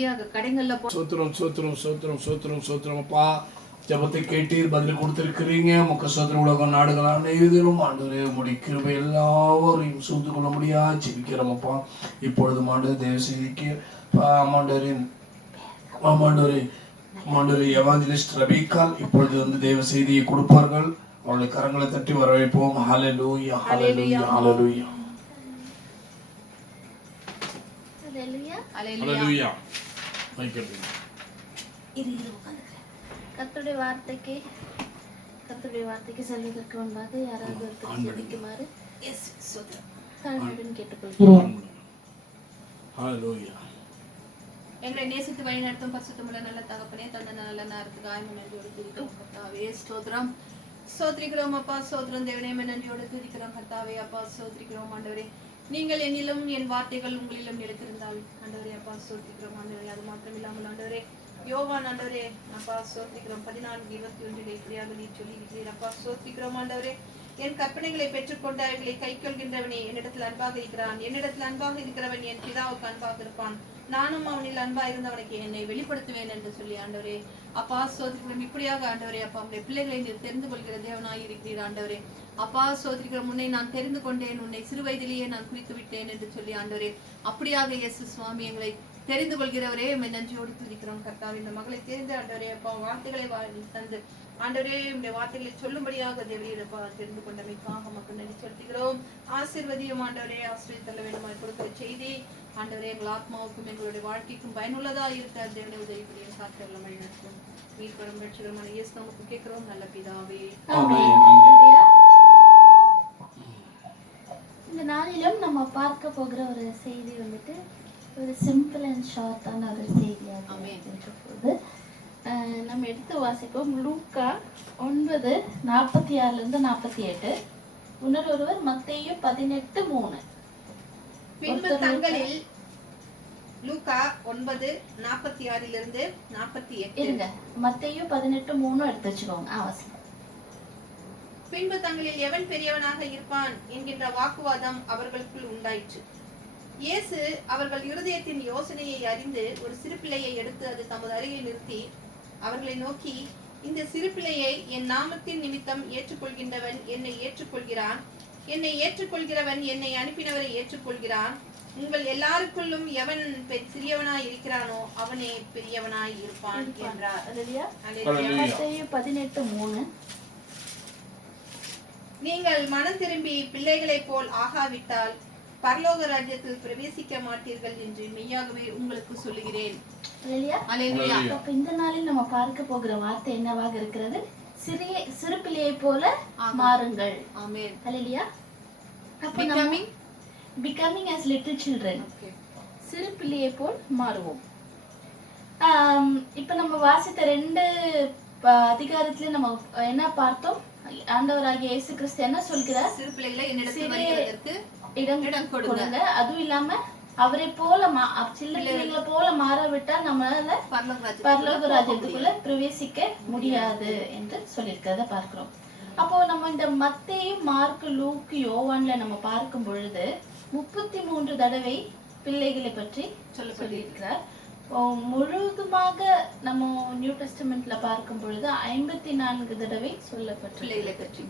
இப்படியாக கடைகள்ல சோத்திரம் சோத்திரம் சோத்திரம் சோத்திரம் சோத்திரம் அப்பா. ஜபத்தை கேட்டீர், பதில் கொடுத்திருக்கிறீங்க. முக்க சோத்திரம் உலகம் நாடுகளான எழுதிடும் ஆண்டவரே, உம்முடைய கிருபை எல்லாவரையும் சூழ்ந்து கொள்ள முடியாது ஜெபிக்கிறோமப்பா. இப்பொழுது ஆண்டு தேவ செய்திக்கு ஆமாண்டவரே எவாஞ்சலிஸ்ட் ரபிகால் இப்பொழுது வந்து தேவ செய்தியை கொடுப்பார்கள். அவளுடைய கரங்களை தட்டி வரவேற்போம். ஹல்லேலூயா ஹல்லேலூயா ஹல்லேலூயா ஹல்லேலூயா. கர்த்தருடைய வார்த்தைக்கு செல்வதற்கு முன்பாக யாராவது ஒருத்தர் ஜெபிக்குமாறு தாழ்மையுடன் கேட்டுக்கொள்கிறேன். ஹல்லேலூயா. எங்களை நேசித்து வழி நடத்தும் பரிசுத்தமுள்ள நல்ல தகப்பனே, தந்த நல்ல நேரத்துக்கு ஆய்வு நன்றியோடு துதிக்கிறோம் கர்த்தாவே. ஸ்தோத்திரம் ஸ்தோத்திரிக்கிறோம் அப்பா. ஸ்தோத்திரம் தேவனே, நன்றியோடு துதிக்கிறோம் கர்த்தாவே. அப்பா ஸ்தோத்திரிக்கிறோம் ஆண்டவரே. நீங்கள் என்னிலும் என் வார்த்தைகள் உங்களிலும் நிலைத்திருந்தால் ஆண்டவரே அப்பா ஸ்தோத்திரிக்கிறோம் ஆண்டவரே. அது மாத்திரம் இல்லாமல் ஆண்டவரே யோவான் ஆண்டவரே அப்பா ஸ்தோத்திரிக்கிறோம் 14:21 இப்படியாக நீ சொல்லி இருக்கிறீர் அப்பா ஸ்தோத்திரிக்கிறோம் ஆண்டவரே. என் கற்பனைகளை பெற்றுக்கொண்டு அவைகளை கை கொள்கின்றவனே என்னிடத்தில் அன்பாக இருக்கிறான். என்னிடத்தில் அன்பாக இருக்கிறவன் என் பிதாவுக்கு அன்பாக இருப்பான். நானும் அவனில் அன்பா இருந்தவனுக்கு என்னை வெளிப்படுத்துவேன் என்று சொல்லி ஆண்டவரே அப்பா ஸ்தோத்திரிக்கிறோம். இப்படியாக ஆண்டவரே அப்பா உடைய பிள்ளைகளை நீர் தெரிந்து கொள்கிற தேவனாய் இருக்கிறீர் ஆண்டவரே. அப்பா ஸ்தோத்திரிக்கிறோம். உன்னை நான் தெரிந்து கொண்டேன், உன்னை சிறு வயதிலேயே நான் குறித்து விட்டேன் என்று சொல்லி ஆண்டவரே அப்படியாக இயேசு சுவாமி எங்களை தெரிந்து கொள்கிறவரே நன்றியோடு துதிக்கிறோம் கர்த்தாவே. இந்த மகளை தெரிந்து ஆண்டவரே அப்பா வார்த்தைகளை தந்து ஆண்டவரே உடைய வார்த்தைகளை சொல்லும்படியாக தேவரீரப்பா தெரிந்து கொண்டமைக்காக மக்கள் நன்றி செலுத்துகிறோம். ஆசீர்வதியும் ஆண்டவரே, ஆசிரியர் வேண்டுமாய் கொடுக்கிற செய்தி ஆண்டவரே எங்கள் ஆத்மாவுக்கும் எங்களுடைய வாழ்க்கைக்கும் பயனுள்ளதா இருக்க தேவனை உதவி புரியும் சாத்திரம் நடத்தும் மீட்பரும் ரட்சகருமான இயேசு நமக்கு கேட்கிறோம் நல்ல பிதாவே. இந்த நாளிலும் நம்ம பார்க்க போகிற ஒரு செய்தி வந்துட்டு ஒரு சிம்பிள் அண்ட் ஷார்ட்டான ஒரு செய்தியாக இருக்க போகுது. நம்ம எடுத்து வாசிப்போம். லூக்கா 9:46-48. ஒருவர் மத்தேயு 18:3. பின்பு தங்களில் லூக்கா 9:46-48 இருங்க. மத்தேயு 18:3 எடுத்து வச்சுக்கோங்க. பின்பு தங்களில் எவன் பெரியவனாக இருப்பான் என்கின்ற வாக்குவாதம் அவர்களுக்குள் உண்டாயிற்று. இயேசு அவர்கள் இருதயத்தின் யோசனையை அறிந்து ஒரு சிறு பிள்ளையை எடுத்து அது தமது அருகில் நிறுத்தி அவர்களை நோக்கி, இந்த சிறு பிள்ளையை என் நாமத்தின் நிமித்தம் ஏற்றுக்கொள்கின்றவன் என்னை ஏற்றுக்கொள்கிறான், என்னை ஏற்றுக்கொள்கிறவன் என்னை அனுப்பினவரை ஏற்றுக்கொள்கிறான். உங்கள் எல்லாருக்குள்ளும் எவன் சிறியவனாய் இருக்கிறானோ அவனே பெரியவனாய் இருப்பான் என்றார். மத்தேயு 18:3. நீங்கள் மனம் திரும்பி பிள்ளைகளைப் போல் ஆகாவிட்டால் பரலோக ராஜ்யத்தில் பிரவேசிக்க மாட்டீர்கள் என்று மெய்யாகவே உங்களுக்கு சொல்லுகிறேன். இந்த நாளில் நம்ம பார்க்க போகிற வார்த்தை என்னவாக இருக்கிறது? சிறு பிள்ளையை போல மாறுங்கள். ஆமென். ஹல்லேலூயா. Becoming as little children. சிறு பிள்ளையை போல் மாறுவோம். இப்ப நம்ம வாசித்த 2 அதிகாரத்துல நம்ம என்ன பார்த்தோம்? ஆண்டவராகிய இயேசு கிறிஸ்து என்ன சொல்கிறார்? சிறு பிள்ளைகளை என்னிடத்தில் வருகிறதற்கு இடம் கொடுங்க. அதுவும் இல்லாம அவரை போல சின்ன பிள்ளைகளை போல மாறவிட்டால் நம்மளால பரலோக ராஜ்யத்துக்குள்ள பிரவேசிக்க முடியாது என்று சொல்லியிருக்கிறத பார்க்கிறோம். அப்போ நம்ம இந்த மத்தேயு, மார்க், லூக், யோவான்ல நம்ம பார்க்கும் பொழுது 33 தடவை பிள்ளைகளை பற்றி சொல்லியிருக்கிறார். முழுதுமாக நம்ம நியூ டெஸ்டமெண்ட்ல பார்க்கும் பொழுது 54 தடவை சொல்லப்பட்ட பிள்ளைகளை பற்றி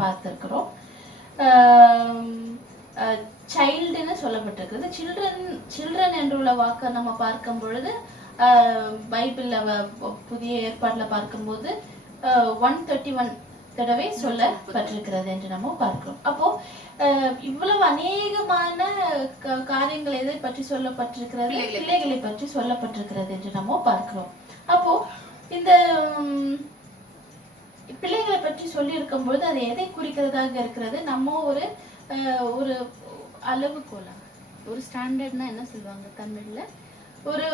பார்த்திருக்கிறோம். சைல்டுன்னு சொல்லப்பட்டிருக்கிறது. சில்ட்ரன் என்றுள்ள வாக்கை நம்ம பார்க்கும் பொழுது பைபிள்ல புதிய ஏற்பாடுல பார்க்கும்போது 131 தடவை சொல்லப்பட்டிருக்கிறது என்று நம்ம பார்க்கிறோம். அப்போ இவ்வளவு அநேகமான காரியங்கள் எதை பற்றி சொல்லப்பட்டிருக்கிறது? பிள்ளைகளை பற்றி சொல்லப்பட்டிருக்கிறது என்று நம்ம பார்க்கிறோம். அப்போ இந்த பிள்ளைகளை பற்றி சொல்லி இருக்கும் பொழுது அது எதை குறிக்கிறதாக இருக்கிறது? நம்ம ஒரு அளவுகோலா, ஒரு ஸ்டாண்டர்ட்னா என்ன சொல்லுவாங்க தமிழ்ல? ஒரு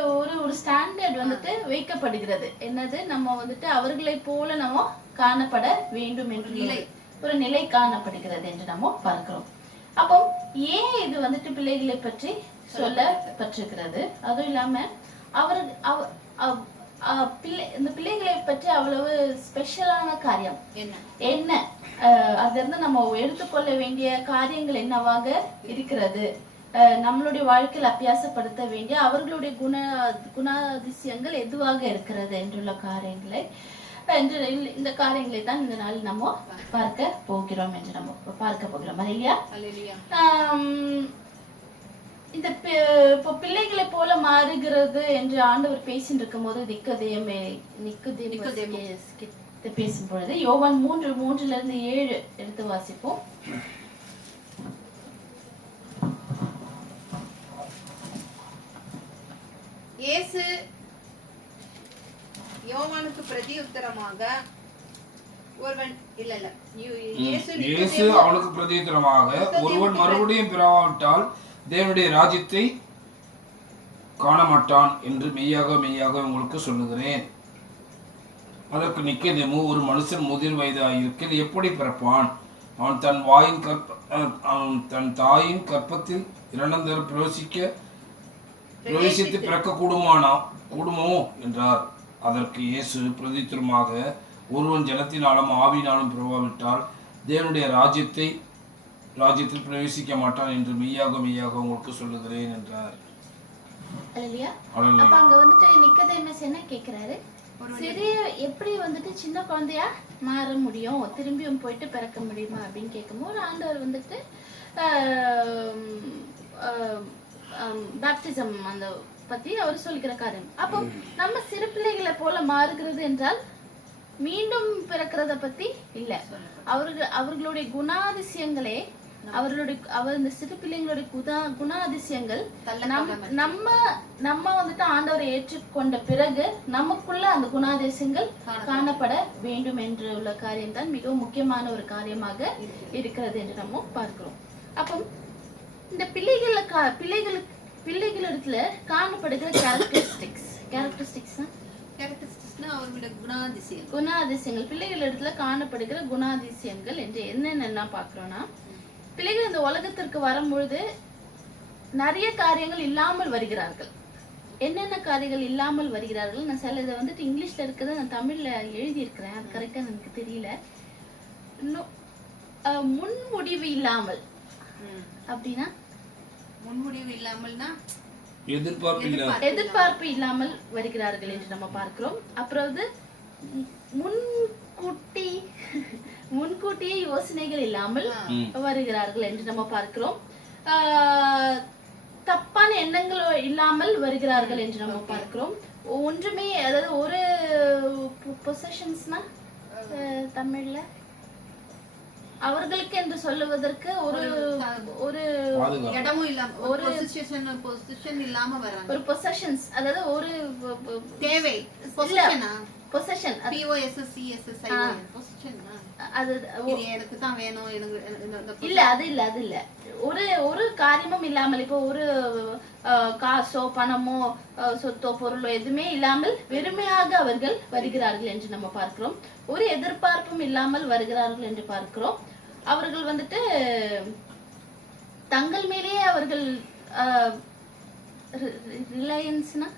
ஒரு ஸ்டாண்டர்ட் வந்துட்டு வைக்கப்படுகிறது. என்னது? நம்ம வந்துட்டு அவர்களை போல நம்ம காணப்பட வேண்டும் என்ற ஒரு நிலை காணப்படுகிறது என்று நம்ம பார்க்கிறோம். அப்போ ஏன் இது வந்துட்டு பிள்ளைகளை பற்றி சொல்லப்பட்டிருக்கிறது? அதுவும் இல்லாம இந்த பிள்ளைகளை பற்றி அவ்வளவு ஸ்பெஷலான காரியம் என்ன? அதுல இருந்து நம்ம எடுத்துக்கொள்ள வேண்டிய காரியங்கள் என்னவாக இருக்கிறது? நம்மளுடைய வாழ்க்கையில் அபியாசப்படுத்த வேண்டிய அவர்களுடைய குணாதிசயங்கள் எதுவாக இருக்கிறது என்றுள்ள காரியங்களை இந்த காரியங்களை தான் இந்த நாள் நம்ம பார்க்க போகிறோம் என்று நம்ம பார்க்க போகிறோம். இல்லையா? இந்த இப்போ பிள்ளைகளை போல மாறுகிறது என்று ஆண்டவர் பேசிட்டு இருக்கும் போது நிக்கோதேமஸ் பேசும் பொழுது யோவான் 3:3-7 எடுத்து வாசிப்போம். இயேசு யோவானுக்கு பிரதியுத்தரமாக இயேசு அவனுக்கு பிரதியுத்தரமாக ஒருவன் மறுபடியும் பிறவாவிட்டால் தேவனுடைய ராஜ்யத்தை காண மாட்டான் என்று மெய்யாக மெய்யாக உங்களுக்கு சொல்லுகிறேன். அதற்கு நிக்கோதேமு, ஒரு மனுஷன் முதிர் வயதாயிருக்கையில் எப்படி பிறப்பான்? அவன் தன் தாயின் கற்பத்தில் இரண்டந்தர பிரவேசித்து பிறக்க கூடுமோ என்றார். அதற்கு இயேசு பிரதித்திரமாக, ஒருவன் ஜனத்தினாலும் ஆவியினாலும் பிறவாவிட்டால் தேவனுடைய ராஜ்யத்தில் பிரவேசிக்க மாட்டான் என்று மெய்யாக மெய்யாக உங்களுக்கு சொல்லுகிறேன் என்றார். அப்ப அங்க வந்துட்டு நிக்கோதேமஸ் என்ன கேக்குறாரு? சிறிய எப்படி வந்துட்டு சின்ன குழந்தையா மாற முடியும், திரும்பியும் போயிட்டு பிறக்க முடியுமா அப்படின்னு கேட்கும்போது ஆண்டவர் வந்துட்டு பேப்டிசம் அந்த பத்தி அவர் சொல்லிக்கிற காரியம். அப்போ நம்ம சிறு பிள்ளைகளை போல மாறுகிறது என்றால் மீண்டும் பிறக்கிறத பத்தி இல்ல. அவர்களுடைய குணாதிசயங்களே இந்த சிறு பிள்ளைங்களுடைய குணாதிசயங்கள் நம்ம வந்துட்டு ஆண்டவரை ஏற்றுக்கொண்ட பிறகு நமக்குள்ள அந்த குணாதிசயங்கள் காணப்பட வேண்டும் என்று உள்ள காரியம் தான் மிகவும் முக்கியமான ஒரு காரியமாக இருக்கிறது என்று நம்ம பார்க்கிறோம். அப்போ இந்த பிள்ளைகளிடத்துல காணப்படுகிற குணாதிசயங்கள் பிள்ளைகளிடத்துல காணப்படுகிற குணாதிசயங்கள் என்று என்னென்ன பாக்குறோம்னா, பிள்ளைகள் இந்த உலகத்திற்கு வரும்பொழுது நிறைய காரியங்கள் இல்லாமல் வருகிறார்கள். என்னென்ன காரியங்கள் இல்லாமல் வருகிறார்கள்? நான் சில இதை வந்துட்டு இங்கிலீஷ்ல இருக்கிறத நான் தமிழ்ல எழுதி இருக்கிறேன், அது கரெக்டா எனக்கு தெரியல. முன்முடிவு இல்லாமல் அப்படின்னா, முன்முடிவு இல்லாமல்னா எதிர்பார்ப்பு இல்லாமல் வருகிறார்கள் என்று நம்ம பார்க்கிறோம். அப்புறம் முன்கூட்டியே யோசனைகள் இல்லாமல் வருகிறார்கள் என்று நம்ம பார்க்கிறோம். தப்பான எண்ணங்கள் இல்லாமல் வருகிறார்கள் என்று நம்ம பார்க்கிறோம். ஒன்றுமே, அதாவது ஒரு பொசஷன்ஸ்னா தமிழ்ல அவர்களுக்கு என்று சொல்லுவதற்கு ஒரு இடமும் இல்லாம, ஒரு பொசிஷன் இல்லாம வராங்க. ஒரு பொசஷன்ஸ், அதாவது ஒரு தேவை, பொசஷன், அது எனக்கு தான் வேணும், இல்ல அது இல்ல ஒரு காரியமும் இல்லாமல், இப்போ ஒரு காசோ பணமோ சொத்தோ பொருளோ எதுவுமே இல்லாமல் வெறுமையாக அவர்கள் வருகிறார்கள் என்று நம்ம பார்க்கிறோம். ஒரு எதிர்பார்ப்பும் இல்லாமல் வருகிறார்கள் என்று பார்க்கிறோம். அவர்கள் வந்துட்டு தங்கள் மேலேயே அவர்கள் ரிலையன்ஸ்னா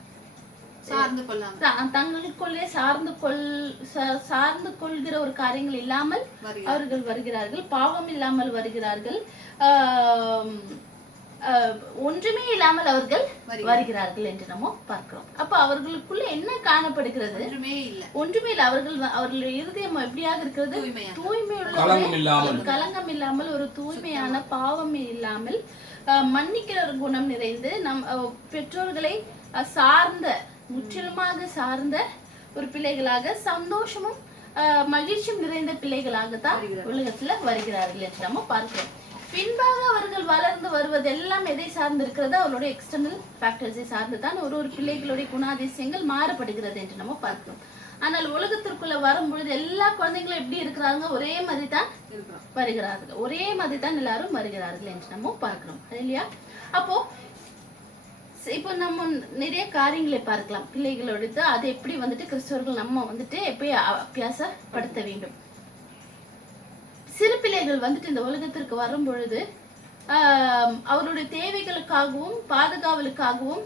தங்களுக்குள்ளே சார்ந்து கொள்கிற ஒரு காரியங்கள் இல்லாமல் அவர்கள் வருகிறார்கள். பாவம் இல்லாமல் வருகிறார்கள். ஒன்றுமே இல்லாமல் அவர்கள் வருகிறார்கள் என்று நம்ம பார்க்கிறோம். அப்ப அவர்களுக்குள்ள என்ன காணப்படுகிறது? ஒன்றுமே இல்லை. அவர்களுடைய இருதயம் எப்படியாக இருக்கிறது? தூய்மையுள்ள, கலங்கம் இல்லாமல், ஒரு தூய்மையான, பாவம் இல்லாமல், மன்னிக்கிற ஒரு குணம் நிறைந்து, பெற்றோர்களை முற்றிலுமாக சார்ந்த ஒரு பிள்ளைகளாக, சந்தோஷமும் மகிழ்ச்சியும் நிறைந்த பிள்ளைகளாகத்தான் உலகத்துல வருகிறார்கள் என்று நம்ம பார்க்கிறோம். பின்பாக அவர்கள் வளர்ந்து வருவதெல்லாம் எதை சார்ந்து இருக்கிறது? அவர்களுடைய எக்ஸ்டர்னல் ஃபேக்டர்ஸை சார்ந்து தான் ஒரு பிள்ளைகளுடைய குணாதிசயங்கள் மாறுபடுகிறது என்று நம்ம பார்க்கிறோம். ஆனால் உலகத்திற்குள்ள வரும்பொழுது எல்லா குழந்தைங்களும் எப்படி இருக்கிறாங்க? ஒரே மாதிரி தான் வருகிறார்கள், ஒரே மாதிரி தான் எல்லாரும் வருகிறார்கள் என்று நம்ம பார்க்கிறோம். இல்லையா? அப்போ இப்போ நம்ம நிறைய காரியங்களை பார்க்கலாம் பிள்ளைகளோடு. அதை எப்படி வந்துட்டு கிறிஸ்தவர்கள் நம்ம வந்துட்டு எப்படி அபியாசப்படுத்த வேண்டும்? சிறு பிள்ளைகள் வந்துட்டு இந்த உலகத்திற்கு வரும் பொழுது அவருடைய தேவைகளுக்காகவும் பாதுகாவலுக்காகவும்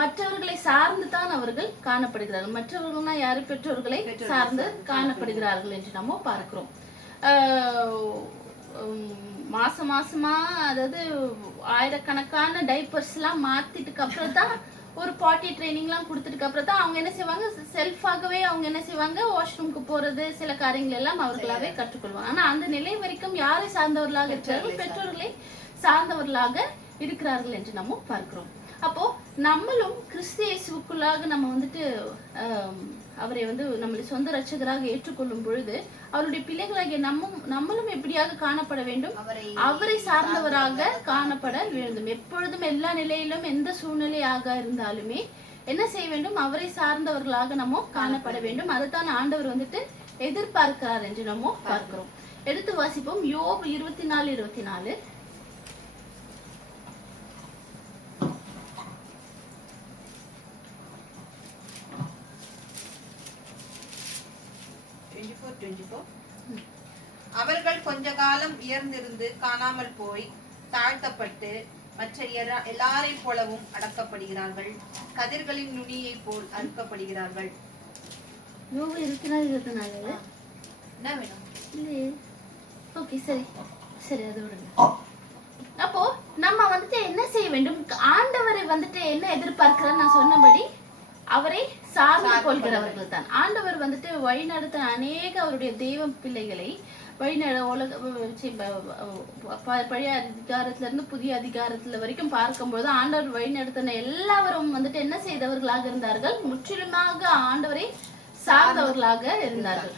மற்றவர்களை சார்ந்து தான் அவர்கள் காணப்படுகிறார்கள். மற்றவர்கள்னா யாரு? பெற்றோர்களை சார்ந்து காணப்படுகிறார்கள் என்று நம்ம பார்க்கிறோம். மாசமா அதாவது ஆயிரக்கணக்கான டைப்பர்ஸ்லாம் மாத்திட்டுக்கு அப்புறம் தான் ஒரு பாட்டி ட்ரைனிங்லாம் கொடுத்ததுக்கு அப்புறம் தான் அவங்க என்ன செய்வாங்க, செல்ஃபாகவே அவங்க என்ன செய்வாங்க, வாஷ்ரூமுக்கு போறது சில காரியங்கள் எல்லாம் அவர்களாவே கற்றுக்கொள்வாங்க. ஆனா அந்த நிலை வரைக்கும் யாரை சார்ந்தவர்களாக இருக்கிறார்கள்? பெற்றோர்களை சார்ந்தவர்களாக இருக்கிறார்கள் என்று நம்ம பார்க்கிறோம். அப்போ நம்மளும் கிறிஸ்து இயேசுவுக்குள்ளாக நம்ம வந்துட்டு அவரை வந்து நம்மளை சொந்த ரட்சகராக ஏற்றுக்கொள்ளும் பொழுது அவருடைய பிள்ளைகளாகிய நம்மளும் எப்படியாக காணப்பட வேண்டும்? அவரை சார்ந்தவராக காணப்பட வேண்டும். எப்பொழுதும் எல்லா நிலையிலும் எந்த சூழ்நிலையாக இருந்தாலுமே என்ன செய்ய வேண்டும்? அவரை சார்ந்தவர்களாக நம்ம காணப்பட வேண்டும். அதுதான் ஆண்டவர் வந்துட்டு எதிர்பார்க்கிறார் என்று நம்ம பார்க்கிறோம். எடுத்து வாசிப்போம். யோபு 24:24. அவர்கள் கொஞ்ச காலம் உயர்ந்திருந்து காணாமல் போய் தாழ்த்தப்பட்டு மற்ற எல்லாரை போலவும் அடக்கப்படுகிறார்கள். கதிர்களின் நுனியை போல் அறுக்கப்படுகிறார்கள். யோபு 24:24 என்ன வேணும்? ஓகே, சரி அது விடுங்க. அப்போ நம்ம வந்துட்டு என்ன செய்ய வேண்டும்? ஆண்டவரை வந்துட்டு என்ன எதிர்பார்க்கிறார்? நான் சொன்னபடி அவரை சார்ந்து கொள்கிறவர்கள் தான். ஆண்டவர் வந்துட்டு வழிநடத்த அநேக அவருடைய தெய்வ பிள்ளைகளை பழைய அதிகாரத்துல இருந்து புதிய அதிகாரத்துல வரைக்கும் பார்க்கும்போது ஆண்டவர் வழிநடத்தின எல்லாரும் வந்துட்டு என்ன செய்தவர்களாக இருந்தார்கள்? முற்றிலுமாக ஆண்டவரை சார்ந்தவர்களாக இருந்தார்கள்.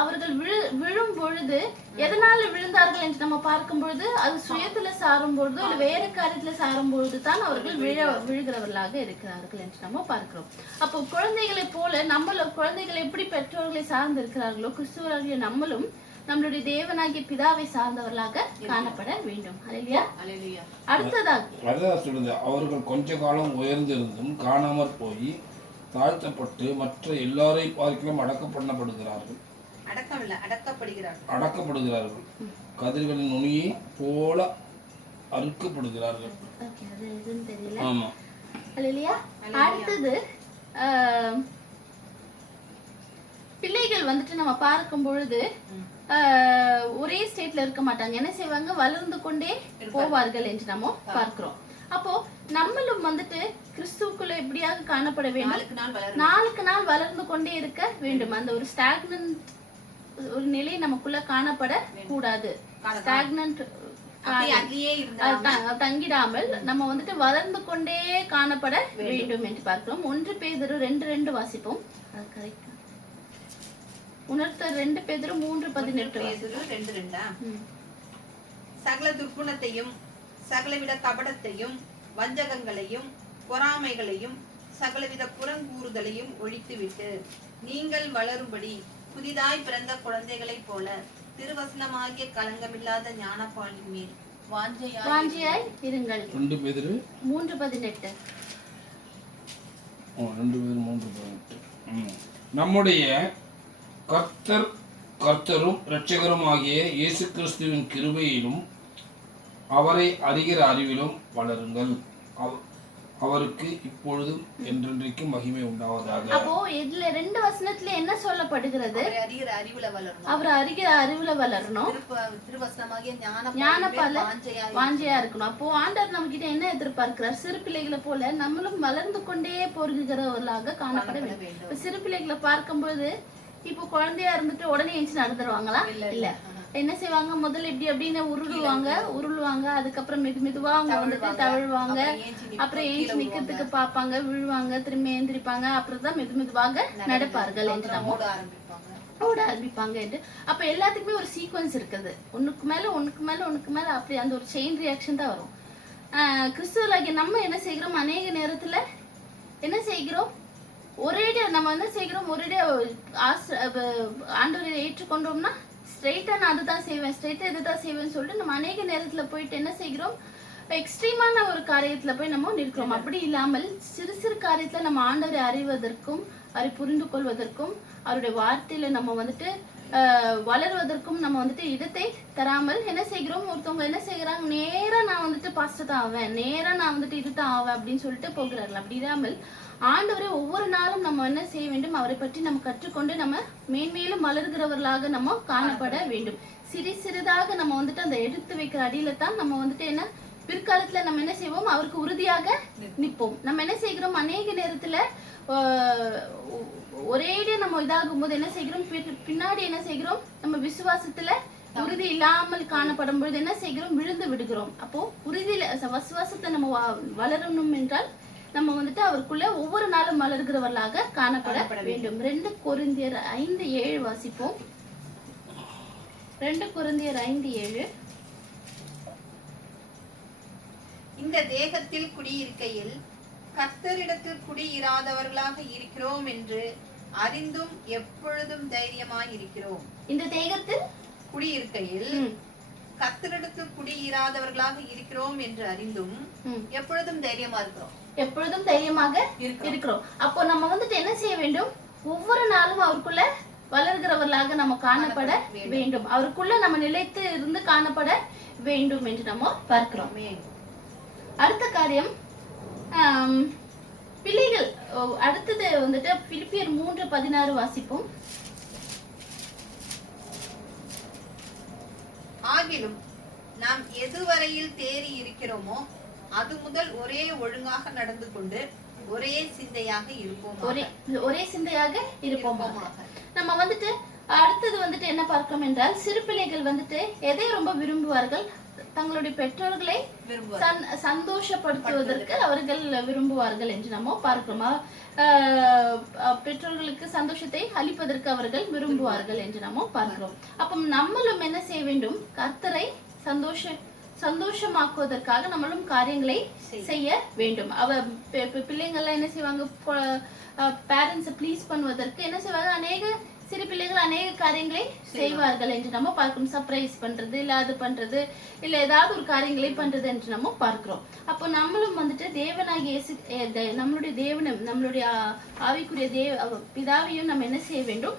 அவர்கள் விழும் பொழுது எதனால விழுந்தார்கள் என்று நம்ம பார்க்கும் பொழுது அது சுயத்துல சாரும் பொழுதோ இல்ல வேற காரியத்துல சாரும் பொழுது தான் அவர்கள் விழுகிறவர்களாக இருக்கிறார்கள் என்று நம்ம பார்க்கிறோம். அப்போ குழந்தைகளை போல குழந்தைகள் எப்படி பெற்றோர்களை சார்ந்து இருக்கிறார்களோ கிறிஸ்துவராகிய நம்மளும் நம்மளுடைய தேவனாகிய பிதாவை சார்ந்தவர்களாக காணப்பட வேண்டும். அல்லேலூயா. அடுத்ததாக சொல்லுது, அவர்கள் கொஞ்ச காலம் உயர்ந்திருந்தும் காணாமற் போய் தாழ்த்தப்பட்டு மற்ற எல்லாரை பார்க்கலாம் அடக்கப்படுகிறார்கள். கதிர்களின் நுனியை போல அறுக்கப்படுகிறார்கள். ஆமா. அடுத்தது பிள்ளைகள் வந்துட்டு நம்ம பார்க்கும் பொழுது ஒரே ஸ்டேட்ல இருக்க மாட்டாங்க. என்ன செய்வாங்க? வளர்ந்து கொண்டே போவார்கள் என்று நம்ம பார்க்கிறோம். அப்போ நம்மளும் வந்துட்டு கிறிஸ்துவுக்குள்ள எப்படியாக காணப்பட வேண்டும்? நாளுக்கு நாள் வளர்ந்து கொண்டே இருக்க வேண்டும். அந்த ஒரு ஸ்டாக்னன்ட் ஒரு நிலை நமக்குள்ள காணப்பட கூடாது. ஸ்டாக்னன்ட் தங்கிடாமல் நம்ம வந்துட்டு வளர்ந்து கொண்டே காணப்பட வேண்டும் என்று பார்க்கிறோம். 1 பேதுரு 2:2 வாசிப்போம். அது கரெக்ட். உணர்த்த 2 பேதுரு 3:18. சகல துர்க்குணத்தையும் சகலவித கபடத்தையும் வஞ்சகங்களையும் பொறாமைகளையும் சகலவித புறங்கூறுதலையும் ஒழித்துவிட்டு நீங்கள் வளரும்படி புதிதாய் பிறந்த குழந்தைகளைப் போல திருவசனமாகிய களங்கமில்லாத ஞானப்பாலின் மேல் வாஞ்சையாய் இருங்கள். 2 பேதுரு 3:18. நம்முடைய கர்த்தரும் இரட்சகரும் ஆகிய இயேசு கிறிஸ்துவின் கிருபையிலும் அவரை அறிகிற அறிவிலும் வளருங்கள். அவருக்கு இப்பொழுதும் என்றென்றைக்கும் மகிமை உண்டாவதாக. அப்போ இதுல 2 வசனத்துல என்ன சொல்லப்படுகிறது? அவர் அறிகிற அறிவுல வளரணும். திருவசனமாகிய ஞானப்பால வாஞ்சையா இருக்கணும். அப்போ ஆண்டவர் நம்ம கிட்ட என்ன எதிர்பார்க்கிறார்? சிறு பிள்ளைகளை போல நம்மளும் வளர்ந்து கொண்டே பொருளுகிறவர்களாக காணப்பட வேண்டும். சிறு பிள்ளைகளை பார்க்கும்போது இப்போ குழந்தையா இருந்துட்டு உடனே எஞ்சி நடந்துருவாங்களா? இல்ல. என்ன செய்வாங்க? முதல்ல இப்படி அப்படின்னு உருளுவாங்க. அதுக்கப்புறம் மெதுவா அவங்க வந்துட்டு தவழ்வாங்க. அப்புறம் ஏஞ்சி நிக்கிறதுக்கு பாப்பாங்க, விழுவாங்க, திரும்பி ஏந்திரிப்பாங்க. அப்புறம் தான் மெதுவாக நடப்பார்கள் என்று நம்ம ஓட ஆரம்பிப்பாங்க என்று. அப்ப எல்லாத்துக்குமே ஒரு சீக்வன்ஸ் இருக்குது. ஒண்ணுக்கு மேல அப்படி அந்த ஒரு செயின் ரியாக்ஷன் தான் வரும். கிறிஸ்துவலாகிய நம்ம என்ன செய்கிறோம்? அநேக நேரத்துல என்ன செய்கிறோம்? ஒரேடியா நம்ம என்ன செய்கிறோம்? ஒரேடியா ஆண்டவரை ஏற்றுக்கொண்டோம்னா ஸ்ட்ரெயிட்டா நான் அதுதான் செய்வேன், ஸ்ட்ரெயிட்டா இதுதான் செய்வேன்னு சொல்லிட்டு நம்ம அநேக நேரத்துல போயிட்டு என்ன செய்கிறோம்? எக்ஸ்ட்ரீமான ஒரு காரியத்துல போய் நம்ம நிற்கிறோம். அப்படி இல்லாமல் சிறு சிறு காரியத்துல நம்ம ஆண்டவரை அறிவதற்கும் அவரை புரிந்து கொள்வதற்கும் அவருடைய வார்த்தையில நம்ம வந்துட்டு வளருவதற்கும் நம்ம வந்துட்டு இடத்தை தராமல் என்ன செய்கிறோம், ஒருத்தவங்க என்ன செய்கிறாங்க, நேரா நான் வந்துட்டு பாஸ்டர் தான் ஆவேன், நேரா நான் வந்துட்டு இதுதான் ஆவேன் அப்படின்னு சொல்லிட்டு போகிறார்கள். அப்படி இல்லாமல் ஆண்டவரை ஒவ்வொரு நாளும் நம்ம என்ன செய்ய வேண்டும், அவரை பற்றி நம்ம கற்றுக்கொண்டு நம்ம மேன்மேலும் வளர்கிறவர்களாக நம்ம காணப்பட வேண்டும். சிறிதாக நம்ம வந்துட்டு அந்த எடுத்து வைக்கிற அடியில தான் நம்ம வந்துட்டு என்ன பிற்காலத்துல நம்ம என்ன செய்வோம், அவருக்கு உறுதியாக நிற்போம். நம்ம என்ன செய்கிறோம், அநேக நேரத்துல ஒரேடியா நம்ம இதாகும் போது என்ன செய்கிறோம், பின்னாடி என்ன செய்கிறோம், நம்ம விசுவாசத்துல உறுதி இல்லாமல் காணப்படும் பொழுது என்ன செய்கிறோம், விழுந்து விடுகிறோம். அப்போ உறுதியில விசுவாசத்தை நம்ம வளரணும் என்றால் நம்ம வந்துட்டு அவருக்குள்ள ஒவ்வொரு நாளும் வளர்கிறவர்களாக காணப்பட வேண்டும். 2 கொரிந்தியர் 5:7 வாசிப்போம். 2 கொரிந்தியர் 5:7. இந்த தேகத்தில் குடியிருக்கையில் கர்த்தரிடத்தில் குடியிராதவர்களாக இருக்கிறோம் என்று அறிந்தும் எப்பொழுதும் தைரியமாய் இருக்கிறோம். இந்த தேகத்தில் குடியிருக்கையில் கர்த்தரிடத்தில் குடியிராதவர்களாக இருக்கிறோம் என்று அறிந்தும் எப்பொழுதும் தைரியமா இருக்கிறோம், எப்பொழுதும் தைரியமாக இருக்கிறோம். அப்போ நம்ம வந்துட்டு என்ன செய்ய வேண்டும், ஒவ்வொரு நாளும் அவருக்குள்ள வளர்கிறவர்களாக நம்ம காணப்பட வேண்டும், அவருக்குள்ள நம்ம நிலைத்து இருந்து காணப்பட வேண்டும் என்று நம்ம பார்க்கிறோம். அடுத்த காரியம் பிள்ளைகள். அடுத்தது வந்துட்டு பிலிப்பியர் 3:16 வாசிப்போம். ஆகிலும் நாம் எதுவரையில் தேறி இருக்கிறோமோ அது முதல் ஒரே ஒழுங்காக நடந்து கொண்டு ஒரே சிந்தையாக இருப்போம். ஒரே சிந்தையாக இருப்போம். நம்ம வந்துட்டு அடுத்தது வந்துட்டு என்ன பார்க்கிறோம் என்றால், சிறு பிள்ளைகள் வந்துட்டு எதை ரொம்ப விரும்புவார்கள், தங்களுடைய பெற்றோர்களை சந்தோஷப்படுத்துவதற்கு அவர்கள் விரும்புவார்கள் என்று நம்ம பார்க்கிறோம். பெற்றோர்களுக்கு சந்தோஷத்தை அளிப்பதற்கு அவர்கள் விரும்புவார்கள் என்று நம்ம பார்க்கிறோம். அப்போ நம்மளும் என்ன செய்ய வேண்டும், கர்த்தரை சந்தோஷமாக்குவதற்காக நம்மளும் காரியங்களை செய்ய வேண்டும். பிள்ளைங்கள்லாம் என்ன செய்வாங்க, பேரண்ட்ஸை ப்ளீஸ் பண்ணுவதற்கு என்ன செய்வாங்க, அநேக சிறு பிள்ளைகள் அநேக காரியங்களை செய்வார்கள் என்று நம்ம பார்க்கிறோம். சர்ப்ரைஸ் பண்றது, இல்ல அது பண்றது, இல்ல ஏதாவது ஒரு காரியங்களை பண்றது என்று நம்ம பார்க்கிறோம். அப்போ நம்மளும் வந்துட்டு தேவனாகிய நம்மளுடைய தேவனும் நம்மளுடைய ஆவிக்குரிய பிதாவையும் நம்ம என்ன செய்ய வேண்டும்,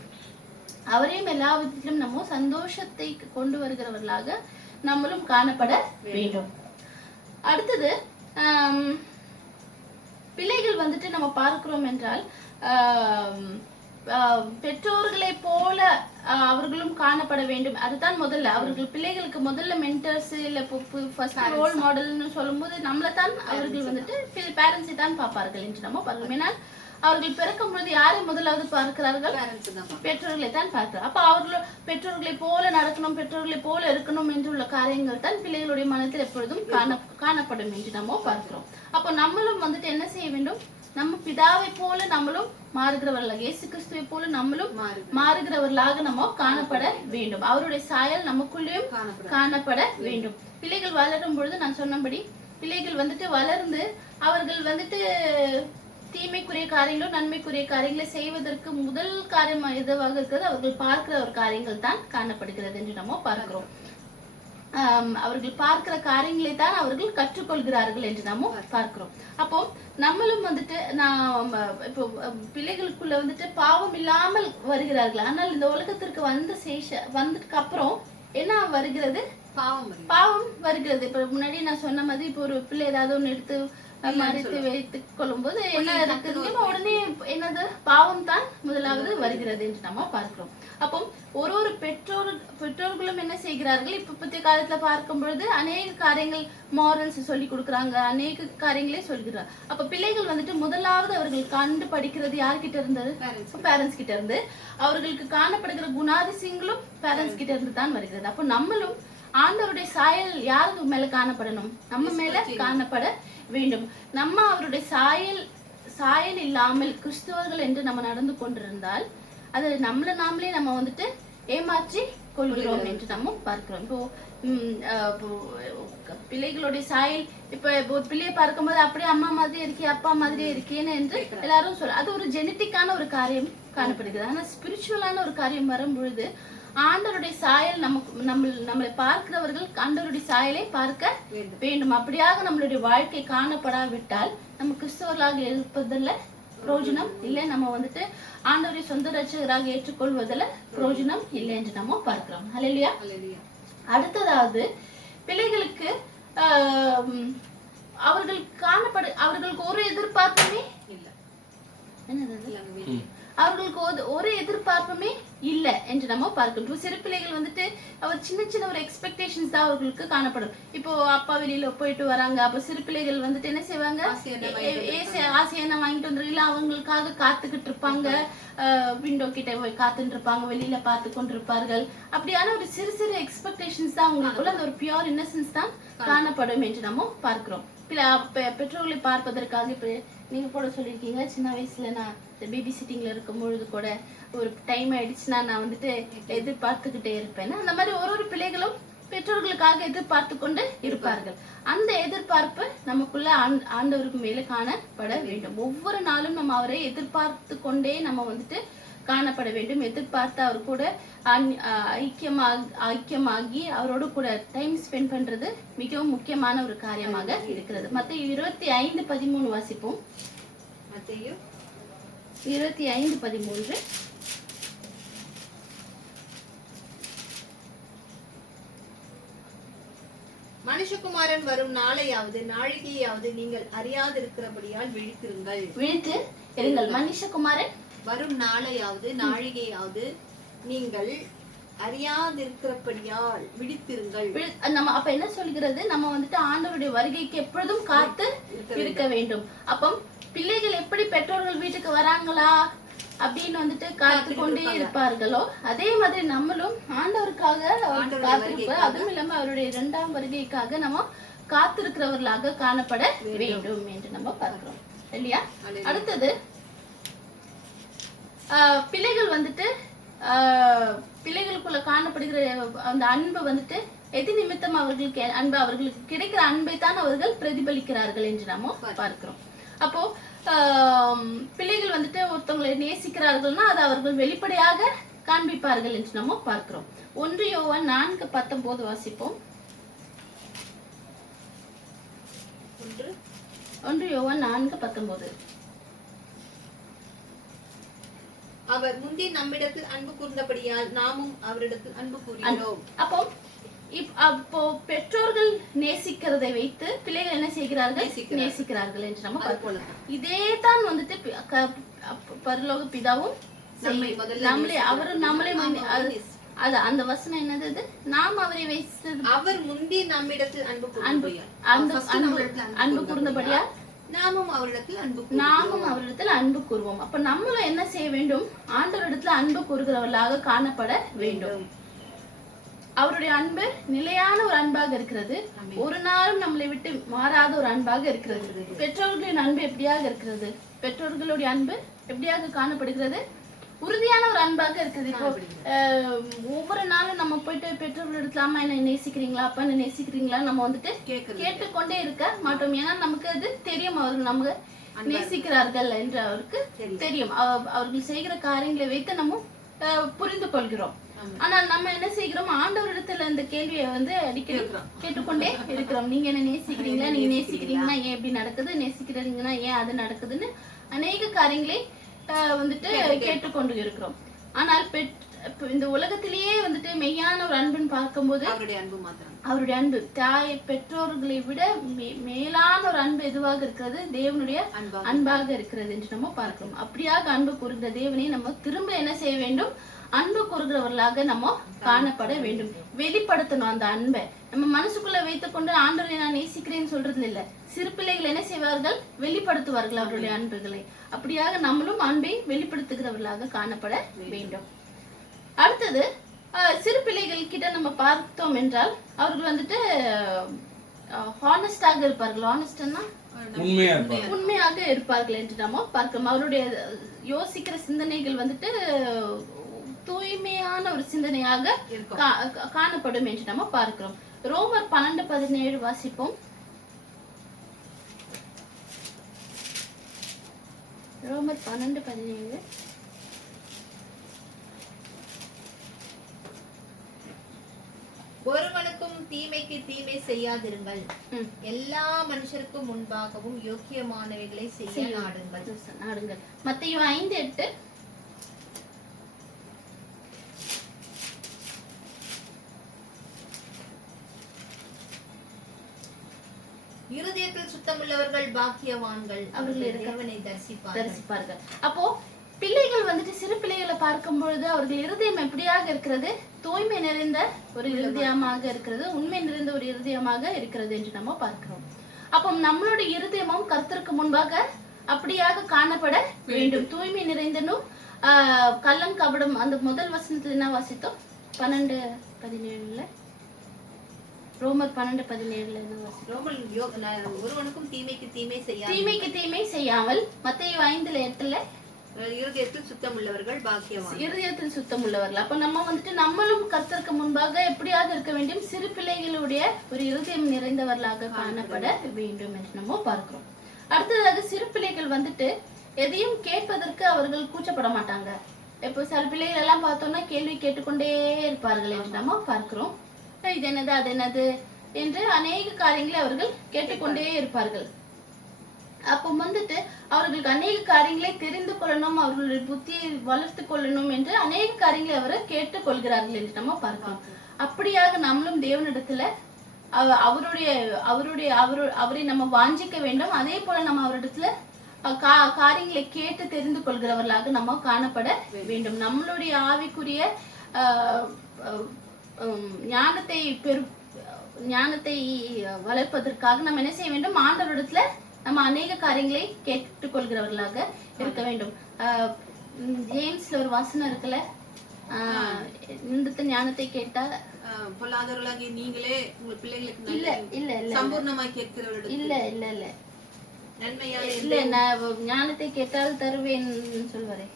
அவரையும் எல்லா விதத்திலும் நம்ம சந்தோஷத்தை கொண்டு வருகிறவர்களாக நம்மளும் காணப்பட வேண்டும். அடுத்தது பிள்ளைகள் வந்துட்டு நம்ம பார்க்கிறோம் என்றால் பெற்றோர்களை போல அவர்களும் காணப்பட வேண்டும். அதுதான் முதல்ல அவர்கள் பிள்ளைகளுக்கு முதல்ல மென்டர்ஸ் இல்ல ஃபர்ஸ்ட் ரோல் மாடல்னு சொல்லும்போது நம்மளை தான் அவர்கள் வந்துட்டு பேரண்ட்ஸை தான் பார்ப்பார்கள் என்று நம்ம பார்க்கிறோம். ஏன்னா அவர்கள் பிறக்கும் பொழுது யாரை முதலாவது பார்க்கிறார்கள், பெற்றோர்களை தான் பார்க்கிறார். அப்ப அவர்கள் பெற்றோர்களை போல நடக்கணும், பெற்றோர்களை போல இருக்கணும் என்று உள்ள காரியங்கள் தான் பிள்ளைகளுடைய மனத்தில் எப்பொழுதும் காணப்படும் என்று நம்ம பார்க்கிறோம். அப்போ நம்மளும் வந்துட்டு என்ன செய்ய வேண்டும், நம்ம பிதாவை போல நம்மளும் மாறுகிறவர்களாக, இயேசு கிறிஸ்துவை போல நம்மளும் மாறுகிறவர்களாக நம்ம காணப்பட வேண்டும். அவருடைய சாயல் நமக்குள்ளேயும் காணப்பட வேண்டும். பிள்ளைகள் வளரும் பொழுது நான் சொன்னபடி பிள்ளைகள் வந்துட்டு வளர்ந்து அவர்கள் வந்துட்டு தீமைக்குரிய காரியங்களோ நன்மைக்குரிய காரியங்களை செய்வதற்கு முதல் காரியம் எதுவாக இருக்கிறது, அவர்கள் பார்க்கிற ஒரு காரியங்கள் தான் காணப்படுகிறது என்று நம்ம பார்க்கிறோம். அவர்கள் பார்க்கிற காரியங்களை தான் அவர்கள் கற்றுக்கொள்கிறார்கள் என்று நம்ம பார்க்கிறோம். அப்போ நம்மளும் வந்துட்டு இப்போ பிள்ளைகளுக்குள்ள வந்துட்டு பாவம் இல்லாமல் வருகிறார்கள். ஆனால் இந்த உலகத்திற்கு வந்ததுக்கு அப்புறம் என்ன வருகிறது, பாவம் வருகிறது. இப்ப முன்னாடி நான் சொன்ன மாதிரி இப்போ ஒரு பிள்ளை ஏதாவது ஒண்ணு எடுத்து மறைத்து வைத்துக் கொள்ளும் போது என்ன இருக்குது, உடனே என்னது பாவம் தான் முதலாவது வருகிறது என்று நம்ம பார்க்கிறோம். அப்போ ஒரு பெற்றோர்களும் என்ன செய்கிறார்கள், இப்பத்திய காலத்துல பார்க்கும் பொழுது அநேக காரியங்கள் மாரல்ஸ் சொல்லி கொடுக்குறாங்க, அநேக காரியங்களே சொல்கிறார். அப்ப பிள்ளைகள் வந்துட்டு முதலாவது அவர்கள் கண்டு படிக்கிறது யார்கிட்ட இருந்தது, பேரண்ட்ஸ் கிட்ட இருந்து. அவர்களுக்கு காணப்படுகிற குணாதிசயங்களும் பேரண்ட்ஸ் கிட்ட இருந்து தான் வருகிறது. அப்போ நம்மளும் ஆண்டவருடைய சாயல் யாருக்கு மேல காணப்படணும், நம்ம மேல காணப்பட வேண்டும். நம்ம அவருடைய சாயல் இல்லாமல் கிறிஸ்துவர்கள் என்று நம்ம நடந்து கொண்டிருந்தால் அது நாமளே நம்ம வந்துட்டு ஏமாற்றி கொள்கிறோம் என்று நம்ம பார்க்கிறோம். இப்போ பிள்ளைகளுடைய சாயல் இப்ப ஒரு பிள்ளையை பார்க்கும்போது அப்படியே அம்மா மாதிரியே இருக்கே, அப்பா மாதிரியே இருக்கேன்னு என்று எல்லாரும் சொல்ல, அது ஒரு ஜெனட்டிக்கான ஒரு காரியம் காணப்படுகிறது. ஆனா ஸ்பிரிச்சுவலான ஒரு காரியம் வரும் பொழுது ஆண்டவருடைய சாயல் நம்மளை பார்க்கிறவர்கள் ஆண்டவருடைய சாயலை பார்க்க வேண்டும். அப்படியாக நம்மளுடைய வாழ்க்கை காணப்படாவிட்டால் நம்ம கிறிஸ்தவர்களாக இருப்பதில் பிரயோஜனம் இல்லை. நம்ம வந்துட்டு ஆண்டவரை சொந்த ரட்சகராக ஏற்றுக்கொள்வதில் பிரயோஜனம் இல்லை என்று நம்ம பார்க்கிறோம். ஹல்லேலூயா. அடுத்ததாவது பிள்ளைகளுக்கு அவர்களுக்கு ஒரு எதிர்பார்ப்புமே இல்லை. அவர்களுக்கு ஒரு எதிர்பார்ப்புமே இல்லை என்று நம்ம பார்க்கணும். சிறு பிள்ளைகள் வந்துட்டு அவர் சின்ன சின்ன ஒரு எக்ஸ்பெக்டேஷன்ஸ் தான் அவர்களுக்கு காணப்படும். இப்போ அப்பா வெளியில போயிட்டு வராங்க, அப்ப சிறு பிள்ளைகள் வந்துட்டு என்ன செய்வாங்க, ஆசையான வாங்கிட்டு வந்துருக்கீங்களா, அவங்களுக்காக காத்துக்கிட்டு இருப்பாங்க, விண்டோ கிட்ட போய் காத்துட்டு இருப்பாங்க, வெளியில பார்த்து கொண்டிருப்பார்கள். அப்படியான ஒரு சிறு சிறு எக்ஸ்பெக்டேஷன்ஸ் தான் அவங்களுக்குள்ள அந்த ஒரு பியூர் இன்னசென்ஸ் தான் காணப்படும் என்று நம்ம பார்க்கிறோம். பெற்றோர்களை பார்ப்பதற்காக இப்ப நீங்க கூட சொல்லியிருக்கீங்க, சின்ன வயசுல நான் பேபி சிட்டிங்ல இருக்கும் பொழுது கூட ஒரு டைம் ஆயிடுச்சுன்னா நான் வந்துட்டு எதிர்பார்த்துக்கிட்டே இருப்பேன். அந்த மாதிரி ஒரு பிள்ளைகளும் பெற்றோர்களுக்காக எதிர்பார்த்து கொண்டு இருப்பார்கள். அந்த எதிர்பார்ப்பு நமக்குள்ள ஆண்டவருக்கு மேல காணப்பட வேண்டும். ஒவ்வொரு நாளும் நம்ம அவரை எதிர்பார்த்து கொண்டே நம்ம வந்துட்டு காணப்பட வேண்டும். எதிர்பார்த்து அவர் கூட ஐக்கியமாகி அவரோடு கூட டைம் ஸ்பெண்ட் பண்றது மிகவும் முக்கியமான ஒரு காரியமாக இருக்கிறது. மத்தேயு 25:13 வாசிப்போம். மத்தேயு 25:13. மனுஷகுமாரன் வரும் நாளையாவது நாழிகையாவது நீங்கள் அறியாதிருக்கிறபடியால் விழித்து இருங்கள். மனுஷகுமாரன் வரும் நாளையாவது நாழிகையாவது நீங்கள் அறியாதிருக்கிறபடியால் விழித்திருங்கள். நம்ம அப்ப என்ன சொல்கிறது, நம்ம வந்துட்டு ஆண்டவருடைய வருகைக்கு எப்பொழுதும் காத்து இருக்க வேண்டும். அப்போ பிள்ளைகள் எப்படி பெற்றோர்கள் வீட்டுக்கு வராங்களா அப்படின்னு வந்துட்டு காத்து கொண்டே இருப்பார்களோ, அதே மாதிரி நம்மளும் ஆண்டவருக்காக காத்திருப்ப, அதுவும் இல்லாம அவருடைய 2ஆம் வருகைக்காக நம்ம காத்திருக்கிறவர்களாக காணப்பட வேண்டும் என்று நம்ம பார்க்கிறோம் இல்லையா. அடுத்தது பிள்ளைகள் வந்துட்டு பிள்ளைகளுக்குள்ள காணப்படுகிற அந்த அன்பு வந்துட்டு எது நிமித்தம் அவர்களுக்கு கிடைக்கிற அன்பை தான் அவர்கள் பிரதிபலிக்கிறார்கள் என்று நாம பார்க்கிறோம். அப்போ பிள்ளைகள் வந்துட்டு ஒருத்தவங்களை நேசிக்கிறார்கள்னா அதை அவர்கள் வெளிப்படையாக காண்பிப்பார்கள் என்று நம்ம பார்க்கிறோம். 1 யோவான் 4:19 வாசிப்போம். 1 யோவான் 4:19. அவர் முந்தி நம்மிடத்தில் அன்பு கூர்ந்தபடியால் நாமும் அவரிடத்தில் அன்பு கூறுகிறோம். அப்போ பெற்றோர்கள் நேசிக்கிறதை வைத்து பிள்ளைகள் என்ன செய்கிறார்கள், நேசிக்கிறார்கள் என்று நம்ம பார்ப்போம். இதே தான் வந்துட்டு பரலோக பிதாவும் அது அந்த வசனம் என்னது, நாம் அவரை வைத்து அவர் முந்தி நம்மிடத்தில் அன்பு கூர்ந்தபடியால் நாமும் அவரிடத்தில் அன்பு கூறுவோம். அப்ப நம்மளும் என்ன செய்ய வேண்டும், ஆண்டவரிடத்துல அன்பு கூறுகிறவர்களாக காணப்பட வேண்டும். அவருடைய அன்பு நிலையான ஒரு அன்பாக இருக்கிறது. ஒரு நாளும் நம்மளை விட்டு மாறாத ஒரு அன்பாக இருக்கிறது. பெற்றோர்களின் அன்பு எப்படியாக இருக்கிறது, பெற்றோர்களுடைய அன்பு எப்படியாக காணப்படுகிறது, உறுதியான ஒரு அன்பாக இருக்குது. இப்போ ஒவ்வொரு நாளும் நம்ம போயிட்டு பெற்றோர்களிடத்துல அம்மா என்ன நேசிக்கிறீங்களா, அப்பா என்ன நேசிக்கிறீங்களா நம்ம வந்துட்டு கேட்டுக்கொண்டே இருக்க மாட்டோம். ஏன்னா நமக்கு அது தெரியும், அவர்கள் நமக்கு நேசிக்கிறார்கள் என்று அவருக்கு தெரியும். அவர்கள் செய்கிற காரியங்களை வைத்து நம்ம புரிந்து கொள்கிறோம். ஆனால் நம்ம என்ன செய்கிறோம், ஆண்டவரிடத்துல இந்த கேள்வியை வந்து அடிக்கடி கேட்டுக்கொண்டே இருக்கிறோம். நீங்க என்ன நேசிக்கிறீங்களா, நீங்க நேசிக்கிறீங்கன்னா ஏன் இப்படி நடக்குது, நேசிக்கிறீங்கன்னா ஏன் அது நடக்குதுன்னு அநேக காரியங்களை வந்துட்டு கேட்டுக்கொண்டு இருக்கிறோம். ஆனால் இந்த உலகத்திலேயே வந்துட்டு மெய்யான ஒரு அன்புன்னு பார்க்கும்போது அவருடைய அன்பு தாய் பெற்றோர்களை விட மேலான ஒரு அன்பு எதுவாக இருக்கிறது, தேவனுடைய அன்பாக இருக்கிறது என்று நம்ம பார்க்கிறோம். அப்படியாக அன்பு கூறுகிற தேவனை நம்ம திரும்ப என்ன செய்ய வேண்டும், அன்பு கூறுகிறவர்களாக நம்ம காணப்பட வேண்டும். வெளிப்படுத்தணும் அந்த அன்பை. நம்ம மனசுக்குள்ள வைத்துக்கொண்டு ஆண்டவரை நான் நேசிக்கிறேன்னு சொல்றது இல்ல. சிறு பிள்ளைகள் என்ன செய்வார்கள், வெளிப்படுத்துவார்கள் அவருடைய அன்புகளை. அப்படியாக நம்மளும் அன்பை வெளிப்படுத்துகிறவர்களாக காணப்பட வேண்டும். அடுத்தது சிறு பிள்ளைகள் கிட்ட நம்ம பார்த்தோம் என்றால் அவர்கள் வந்துட்டு ஹானஸ்டாக இருப்பார்கள். ஹானஸ்ட்னா உண்மையாக இருப்பார்கள் என்று நம்ம பார்க்கிறோம். அவருடைய யோசிக்கிற சிந்தனைகள் வந்துட்டு தூய்மையான ஒரு சிந்தனையாக காணப்படும் என்று நம்ம பார்க்கிறோம். ரோமர் 12:17 வாசிப்போம். ரோமர் 12:17. ஒருவனுக்கும் தீமைக்கு தீமைக்கு தீமை செய்யாதிருங்கள். எல்லா மனுஷருக்கும் முன்பாகவும் யோக்கியமானவைகளை செய்ய நாடுங்கள். மத்தேயு 5:8. இருதயத்தில் சுத்தமுள்ளவர்கள் பாக்கியவான்கள், அவர்கள் தேவனை தரிசிப்பார்கள். அப்போ பிள்ளைகள் வந்துட்டு சிறு பிள்ளைகளை பார்க்கும் பொழுது அவர்கள் இருதயம் எப்படியாக இருக்கிறது? தூய்மை நிறைந்த ஒரு இருதயமாக இருக்கிறது, உண்மை நிறைந்த ஒரு இருதயமாக இருக்கிறது என்று நம்ம பார்க்கிறோம். அப்போ நம்மளுடைய இருதயமும் கர்த்தருக்கு முன்பாக அப்படியாக காணப்பட வேண்டும். தூய்மை நிறைந்தனும் கள்ளம் கபடம். அந்த முதல் வசனத்துல என்ன வாசித்தோம்? 12:17. ரோமர் 12:17. ஒருவனுக்கும் தீமைக்கு தீமை செய்யாமல். மத்தேயு 5:8. இருதயத்தில் சுத்தமுள்ளவர்கள் பாக்கியவான்கள். இருதயத்தில் சுத்தமுள்ளவர்கள். அப்ப நம்ம வந்துட்டு நம்மளும் கர்த்தருக்கு முன்பாக எப்படியாக இருக்க வேண்டும்? சிறு பிள்ளைகளுடைய ஒரு இருதயம் நிறைந்தவர்களாக காணப்பட வேண்டும் என்று நம்ம பார்க்கிறோம். அடுத்ததாக சிறு பிள்ளைகள் வந்துட்டு எதையும் கேட்பதற்கு அவர்கள் கூச்சப்பட மாட்டாங்க. இப்போ சில பிள்ளைகள் எல்லாம் பார்த்தோம்னா கேள்வி கேட்டுக்கொண்டே இருப்பார்கள் என்று நம்ம பார்க்கிறோம். இது என்னது, அது என்னது என்று அநேக காரியங்களை அவர்கள் கேட்டுக்கொண்டே இருப்பார்கள். அப்போ வந்துட்டு அவர்களுக்கு அநேக காரியங்களை தெரிந்து கொள்ளணும், அவர்களுடைய புத்தியை வளர்த்து கொள்ளணும் என்று அநேக காரியங்களை அவரை கேட்டுக் கொள்கிறார்கள் என்று நம்ம பார்க்கலாம். அப்படியாக நம்மளும் தேவனிடத்துல அவரை நம்ம வாஞ்சிக்க வேண்டும். அதே போல நம்ம அவரிடத்துல காரியங்களை கேட்டு தெரிந்து கொள்கிறவர்களாக நம்ம காணப்பட வேண்டும். நம்மளுடைய ஆவிக்குரிய ஞானத்தை வளர்ப்பதற்காக நம்ம என்ன செய்ய வேண்டும்? ஆண்டவரிடத்துல நம்ம அநேக காரியங்களை கேட்டுக்கொள்கிறவர்களாக இருக்க வேண்டும். ஜேம்ஸ்ல ஒரு வசனம் இருக்குல்ல, இந்த ஞானத்தை கேட்டா பொல்லாதவர்களாகி நீங்களே உங்க பிள்ளைகளுக்கு இல்ல சம்பூர்ணமாய் கேட்கிறவர்கள் இல்ல நன்மையாக இல்ல. நான் ஞானத்தை கேட்டால் தருவேன் சொல்வாரே.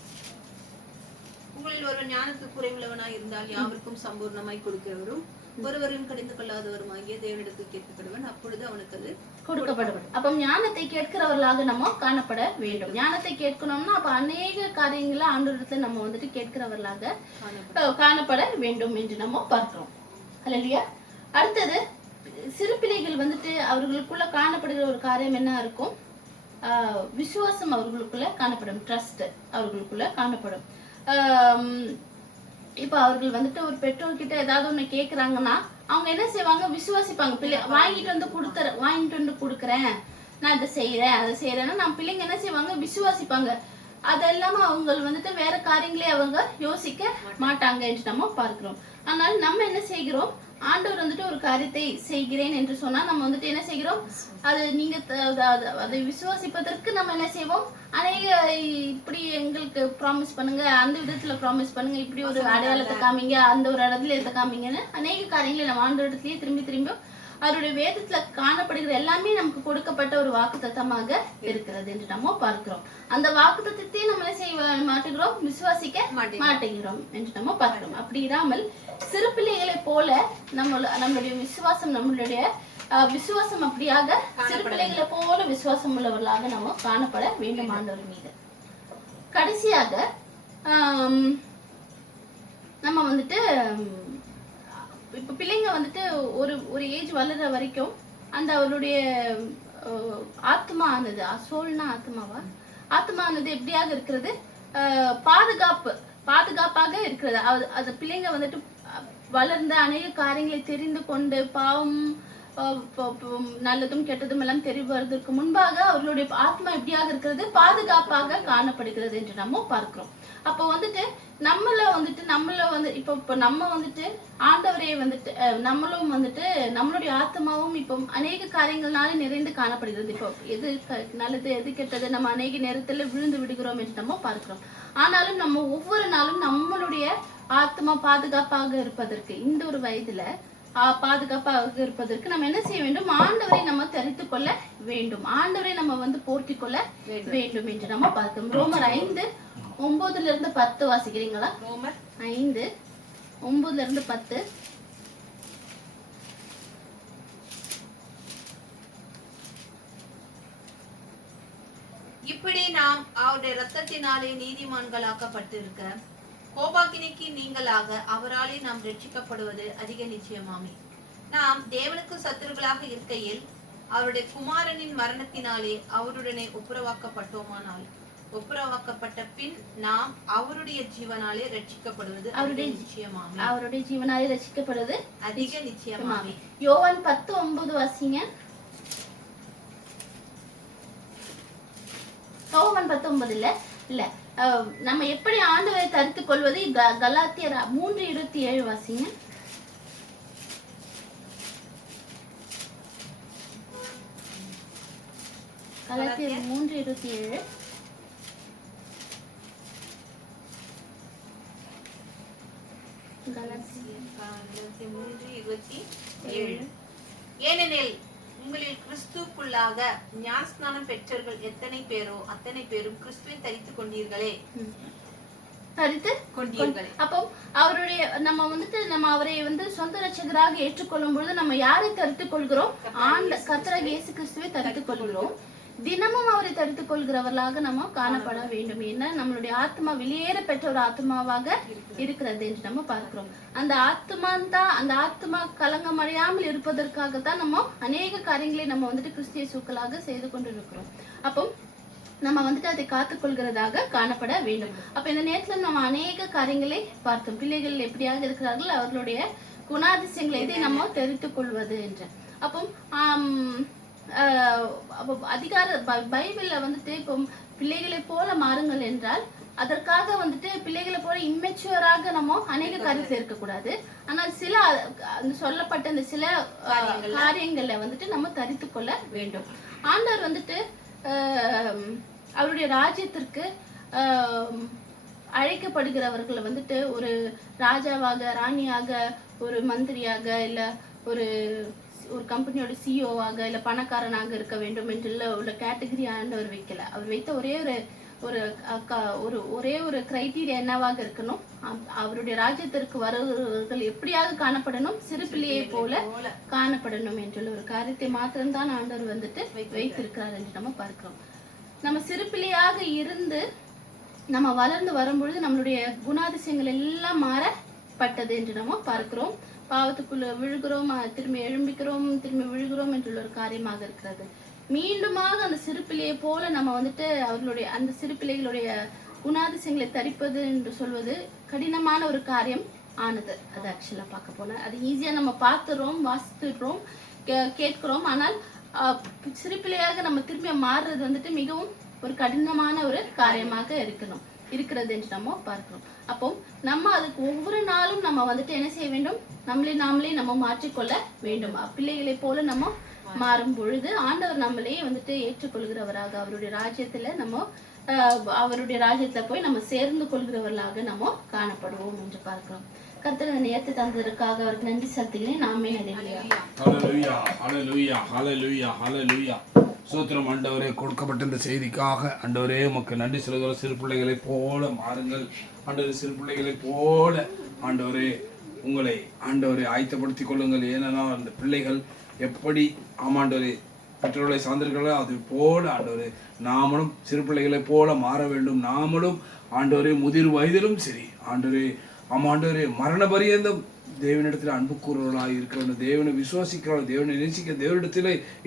உங்களில் ஒருவன் ஞானத்துக்கு குறைவுள்ளவனாய் இருந்தால் யாவருக்கும் சம்பூர்ணமாய் கொடுக்கிறவரும் ஒருவரையும் கடிந்து கொள்ளாதவருமாகிய தேவனிடத்தில் கேட்கப்படுவன், அப்பொழுது அவனுக்கு அது கொடுக்கப்படும். அப்ப ஞானத்தை கேட்கிறவர்களாக நம்ம காணப்பட வேண்டும். ஞானத்தை கேட்கணும்னா அப்ப அநேக காரியங்களை ஆண்டவரிடத்துல நம்ம வந்துட்டு கேட்கிறவர்களாக காணப்பட வேண்டும் என்று நம்ம பார்க்கிறோம். அல்லையா? அடுத்தது சிறு பிள்ளைகள் வந்துட்டு அவர்களுக்குள்ள காணப்படுகிற ஒரு காரியம் என்ன இருக்கும்? விசுவாசம் அவர்களுக்குள்ள காணப்படும். ட்ரஸ்ட் அவர்களுக்குள்ள காணப்படும். இப்ப அவர்கள் வந்துட்டு ஒரு பெற்றோர்கிட்ட ஏதாவது ஒண்ணு கேக்குறாங்கன்னா அவங்க என்ன செய்வாங்க? விசுவாசிப்பாங்க. பிள்ளை வாங்கிட்டு வந்து கொடுக்குறேன், நான் இதை செய்யறேன் அதை செய்யறேன்னா நம்ம பிள்ளைங்க என்ன செய்வாங்க? விசுவாசிப்பாங்க. அது இல்லாம அவங்க வந்துட்டு வேற காரியங்களே அவங்க யோசிக்க மாட்டாங்க என்று நம்ம பார்க்கிறோம். ஆனால் நம்ம என்ன செய்கிறோம்? ஆண்டவர் வந்துட்டு ஒரு காரியத்தை செய்கிறேன் என்று சொன்னா நம்ம வந்துட்டு என்ன செய்கிறோம்? அது நீங்க அதை விசுவாசிப்பதற்கு நம்ம என்ன செய்வோம்? அநேக இப்படி எங்களுக்கு ப்ராமிஸ் பண்ணுங்க, அந்த விதத்துல ப்ராமிஸ் பண்ணுங்க, இப்படி ஒரு அடையாளத்தை காமிங்க, அந்த ஒரு இடத்துல எடுத்து காமிங்கன்னு அநேக காரியங்களை நம்ம ஆண்டவர் இடத்துலயே திரும்பி அவருடைய வேதத்துல காணப்படுகிற எல்லாமே நமக்கு கொடுக்கப்பட்ட ஒரு வாக்குத்தத்தமாக இருக்கிறது என்று நம்ம பார்க்கிறோம். அந்த வாக்குத்தத்தத்தையே நம்ம என்ன செய்ய மாட்டேங்கிறோம்? விசுவாசிக்க மாட்டேங்கிறோம் என்று நம்ம பார்க்கிறோம். அப்படி இராமல் சிறு பிள்ளைகளை போல நம்மளுடைய விசுவாசம் அப்படியாக சிறு பிள்ளைகளை போல விசுவாசம் உள்ளவர்களாக நம்ம காணப்பட வேண்டும் ஆண்டவர் மீது. கடைசியாக நம்ம வந்துட்டு இப்ப பிள்ளைங்க வந்துட்டு ஒரு ஏஜ் வளர்ற வரைக்கும் அந்த அவருடைய ஆத்மா ஆனது, சோல்னா ஆத்மா ஆனது எப்படியாக இருக்கிறது? பாதுகாப்பாக இருக்கிறது. அது பிள்ளைங்க வந்துட்டு வளர்ந்த அநேக காரியங்களை தெரிந்து கொண்டு பாவம் நல்லதும் கெட்டதும் எல்லாம் தெரிவதற்கு முன்பாக அவர்களுடைய ஆத்மா எப்படியாக இருக்கிறது? பாதுகாப்பாக காணப்படுகிறது என்று நம்ம பார்க்கிறோம். அப்போ வந்துட்டு இப்ப நம்ம வந்துட்டு ஆண்டவரே வந்துட்டு நம்மளும் வந்துட்டு நம்மளுடைய ஆத்மாவும் இப்போ அநேக காரியங்கள்னால நிறைந்து காணப்படுகிறது. இப்போ எது நல்லது எது கெட்டது நம்ம அநேக நேரத்துல விழுந்து விடுகிறோம் என்று நம்ம பார்க்கிறோம். ஆனாலும் நம்ம ஒவ்வொரு நாளும் நம்மளுடைய ஆத்மா பாதுகாப்பாக இருப்பதற்கு, இந்த ஒரு வயதுல பாதுகாப்பாக இருப்பதற்கு நம்ம என்ன செய்ய வேண்டும்? ஆண்டவரை நம்ம தெரிந்து கொள்ள வேண்டும். ஆண்டவரை நம்ம போர்த்தி கொள்ள வேண்டும் என்று நம்ம பார்க்கிறோம். ரோமர் 5:9-10 வாசிக்கிறீங்களா? ரோமர் 5:9-10. இப்படி நாம் அவருடைய இரத்தத்தினாலே நீதிமான்களாக்கப்பட்டிருக்க கோபாக்கினிக்கு நீங்களாக அவராலே நாம் ரட்சிக்கப்படுவது அதிக நிச்சயமாமே. நாம் தேவனுக்கு சத்துருக்களாக இருக்கையில் அவருடைய குமாரனின் மரணத்தினாலே அவருடனே ஒப்புரவாக்கப்பட்ட பின் நாம் அவருடைய ஜீவனாலே ரட்சிக்கப்படுவது அவருடைய ஜீவனாலே ரட்சிக்கப்படுவது அதிக நிச்சயமாவே. யோவான் 10:9 வாசிங்க. யோவான் 10:9 இல்ல நம்ம எப்படி ஆண்டவரை தரித்துக் கொள்வது? கலாத்தியர் 3:27 வாசிங்க. கலாத்தியர் 3:27. ஏனெனில் உங்களில் கிறிஸ்துக்குள்ளாக ஞானஸ்நானம் பெற்றவர்கள் எத்தனை பேரோ அத்தனை பேரும் கிறிஸ்துவை தரித்துக் கொண்டீர்களே. அப்போ அவருடைய நம்ம அவரை சொந்த ரட்சகராக ஏற்றுக்கொள்ளும் பொழுது நம்ம யாரை தரித்துக் கொள்கிறோம்? கர்த்தராகிய இயேசு கிறிஸ்துவை தரித்துக் கொள்கிறோம். தினமும் அவரை தரித்துக் கொள்கிறவர்களாக நம்ம காணப்பட வேண்டும். ஏன்னா நம்மளுடைய ஆத்மா வெளியேற பெற்ற ஒரு ஆத்மாவாக இருக்கிறது என்று நம்ம பார்க்கிறோம். அந்த ஆத்மா கலங்கம் அடையாமல் இருப்பதற்காகத்தான் நம்ம அநேக காரியங்களை நம்ம கிறிஸ்து இயேசுக்களாக செய்து கொண்டிருக்கிறோம். அப்போ நம்ம அதை காத்துக்கொள்கிறதாக காணப்பட வேண்டும். அப்ப இந்த நேரத்துல நம்ம அநேக காரியங்களை பார்த்தோம். பிள்ளைகள் எப்படியாக இருக்கிறார்கள், அவர்களுடைய குணாதிசயங்களை இதை நம்ம தெரித்துக் கொள்வது என்று. அப்போ பைபிள்ல இப்போ பிள்ளைகளை போல மாறுங்கள் என்றால் அதற்காக பிள்ளைகளை போல இம்மெச்சூராக நம்ம அநேக காரியத்தை இருக்கக்கூடாது. ஆனால் சில சொல்லப்பட்ட இந்த சில காரியங்கள்ல நம்ம தரித்து கொள்ள வேண்டும். ஆண்டவர் அவருடைய ராஜ்யத்திற்கு அழைக்கப்படுகிறவர்களை ஒரு ராஜாவாக, ராணியாக, ஒரு மந்திரியாக, இல்ல ஒரு கம்பெனியோட சிஇஓவாக, இல்ல பணக்காரனாக இருக்க வேண்டும் என்று உள்ள கேட்டகரி ஆண்டவர் வைக்கல. அவர் வைத்த ஒரே ஒரு கிரைட்டீரியா என்னவாக இருக்கணும்? அவருடைய ராஜ்யத்திற்கு வருவர்கள் எப்படியாக காணப்படணும்? சிறு பிள்ளையை போல காணப்படணும் என்ற ஒரு காரியத்தை மாத்திரம்தான் ஆண்டவர் வைத்திருக்கிறார் என்று நம்ம பார்க்கிறோம். நம்ம சிறு பிள்ளையாக இருந்து நம்ம வளர்ந்து வரும்பொழுது நம்மளுடைய குணாதிசயங்கள் எல்லாம் மாறப்பட்டது என்று நம்ம பார்க்கிறோம். பாவத்துக்குள்ள விழுகிறோம், திரும்பி எழும்பிக்கிறோம், திரும்பி விழுகிறோம் என்ற ஒரு காரியமாக இருக்கிறது. மீண்டுமாக அந்த சிறு பிள்ளையை போல நம்ம அவர்களுடைய அந்த சிறு பிள்ளைகளுடைய குணாதிசயங்களை தரிப்பது என்று சொல்வது கடினமான ஒரு காரியம் ஆனது. அது ஆக்சுவலா பார்க்க போனா அது ஈஸியா நம்ம பார்த்துறோம், வாசித்துறோம், கேட்கிறோம். ஆனால் சிறு பிள்ளையாக நம்ம திரும்பி மாறுறது மிகவும் ஒரு கடினமான ஒரு காரியமாக இருக்கிறது என்று நம்ம பார்க்கிறோம். அப்போ நம்ம அதுக்கு ஒவ்வொரு நாளும் நம்ம என்ன செய்ய வேண்டும்? நாமளே நம்ம மாற்றிக்கொள்ள வேண்டும். பிள்ளைகளை போல நம்ம மாறும் பொழுது ஆண்டவர் நம்மளே ஏற்றுக்கொள்கிறவராக அவருடைய ராஜ்யத்துல அவருடைய ராஜ்யத்துல போய் நம்ம சேர்ந்து கொள்கிறவர்களாக நம்ம காணப்படுவோம் என்று பார்க்கிறோம். கர்த்தர் நேர்த்து தந்ததற்காக அவருக்கு நன்றி செலுத்துகிறேன். நாமே சோத்திரம் ஆண்டவரே, கொடுக்கப்பட்ட இந்த செய்திக்காக ஆண்டவரே உமக்கு நன்றி சொல்கிற. சிறு பிள்ளைகளை போல மாறுங்கள் ஆண்டவரே, சிறு பிள்ளைகளை போல ஆண்டவரே உங்களை ஆண்டவரை ஆயத்தப்படுத்திக் கொள்ளுங்கள். ஏனென்றால் அந்த பிள்ளைகள் எப்படி ஆமாண்டவரே பெற்றோர்களை சார்ந்திருக்கிறோ அது போல ஆண்டவரே நாமளும் சிறு பிள்ளைகளை போல மாற வேண்டும். நாமளும் ஆண்டவரே முதிர் வயதிலும் சரி ஆண்டவரே ஆமாண்டவரே மரண பரியந்தம் தேவனிடத்தில் அன்பு கூறுவர்களாக இருக்கிற, தேவனை விசுவாசிக்கிறவர்கள், தேவனை நேசிக்கிற தேவனிடத்திலே